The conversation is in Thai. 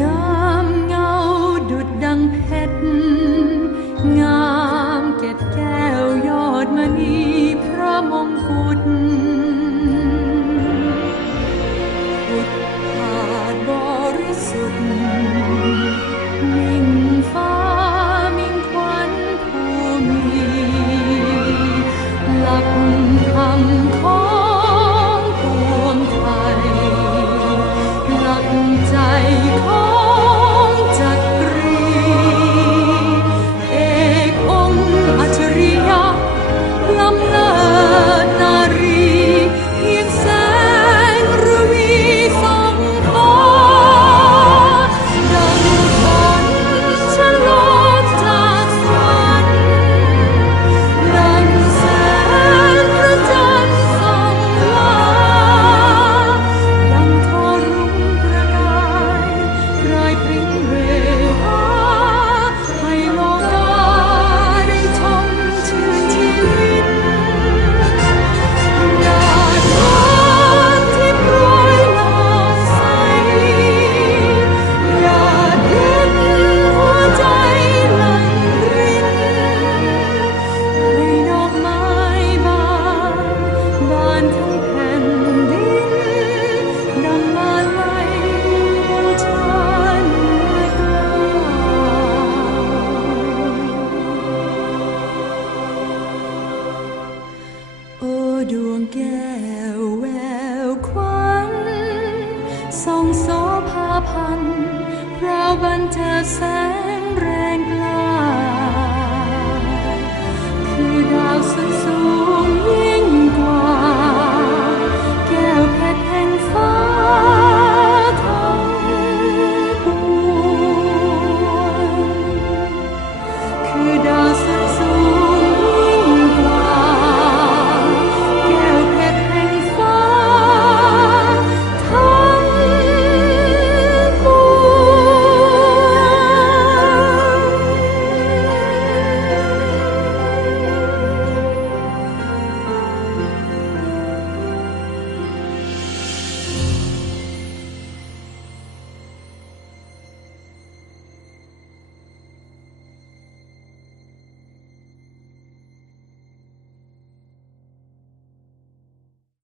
งามเงาดุดดังเพชรงามเก็แก้วยอดมณีพระมงกุฎพุทธาบริสุทธิ์มิ่งฟ้ามิ่งควันผู้มีหลักคำขอ nothing real. ดวงแก้วแววควันทองโสภาพันพระบัรเจิดแสง